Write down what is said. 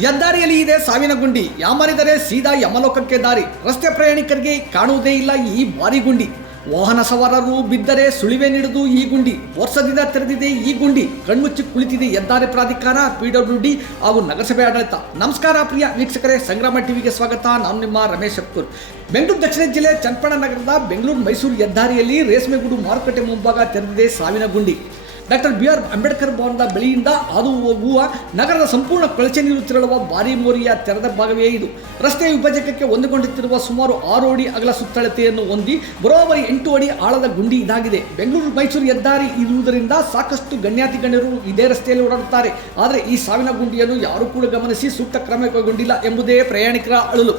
ಹೆದ್ದಾರಿಯಲ್ಲಿ ಇದೆ ಸಾವಿನ ಗುಂಡಿ. ಯಾಮರಿದರೆ ಸೀದಾ ಯಮಲೋಕಕ್ಕೆ ದಾರಿ. ರಸ್ತೆ ಪ್ರಯಾಣಿಕರಿಗೆ ಕಾಣುವುದೇ ಇಲ್ಲ ಈ ಭಾರಿ ಗುಂಡಿ. ವಾಹನ ಸವಾರರು ಬಿದ್ದರೆ ಸುಳಿವೆ ನೀಡುದು ಈ ಗುಂಡಿ. ವರ್ಷದಿಂದ ತೆರೆದಿದೆ ಈ ಗುಂಡಿ. ಕಣ್ಮುಚ್ಚಿ ಕುಳಿತಿದೆ ಹೆದ್ದಾರಿ ಪ್ರಾಧಿಕಾರ ಪಿಡಬ್ಲ್ಯೂ ಡಿ ಹಾಗೂ ನಗರಸಭೆ ಆಡಳಿತ. ನಮಸ್ಕಾರ ಪ್ರಿಯ ವೀಕ್ಷಕರೇ, ಸಂಗ್ರಾಮ ಟಿವಿಗೆ ಸ್ವಾಗತ. ನಾನು ನಿಮ್ಮ ರಮೇಶ್ ಅಪ್ಕೂರ್ ಬೆಂಗಳೂರು ದಕ್ಷಿಣ ಜಿಲ್ಲೆ ಚನ್ನಪಣ ನಗರದ ಬೆಂಗಳೂರು ಮೈಸೂರು ಹೆದ್ದಾರಿಯಲ್ಲಿ ರೇಷ್ಮೆಗೂಡು ಮಾರುಕಟ್ಟೆ ಮುಂಭಾಗ ತೆರೆದಿದೆ ಸಾವಿನ ಗುಂಡಿ. ಡಾಕ್ಟರ್ ಬಿ ಆರ್ ಅಂಬೇಡ್ಕರ್ ಭವನದ ಬಳಿಯಿಂದ ಹಾದು ಹೋಗುವ ನಗರದ ಸಂಪೂರ್ಣ ಕೊಳಚೆ ನೀರು ತೆರಳುವ ಭಾರಿ ಮೋರಿಯ ತೆರೆದ ಭಾಗವೇ ಇದು. ರಸ್ತೆ ವಿಭಜಕಕ್ಕೆ ಹೊಂದಿಕೊಂಡಿರುವ ಸುಮಾರು ಆರು ಅಡಿ ಅಗಲ ಸುತ್ತಳತೆಯನ್ನು ಹೊಂದಿ ಬರೋಬ್ಬರಿ ಎಂಟು ಅಡಿ ಆಳದ ಗುಂಡಿ ಇದಾಗಿದೆ. ಬೆಂಗಳೂರು ಮೈಸೂರು ಹೆದ್ದಾರಿ ಇರುವುದರಿಂದ ಸಾಕಷ್ಟು ಗಣ್ಯಾತಿ ಗಣ್ಯರು ಇದೇ ರಸ್ತೆಯಲ್ಲಿ ಓಡಾಡುತ್ತಾರೆ. ಆದರೆ ಈ ಸಾವಿನ ಗುಂಡಿಯನ್ನು ಯಾರೂ ಕೂಡ ಗಮನಿಸಿ ಸೂಕ್ತ ಕ್ರಮ ಕೈಗೊಂಡಿಲ್ಲ ಎಂಬುದೇ ಪ್ರಯಾಣಿಕರ ಅಳಲು.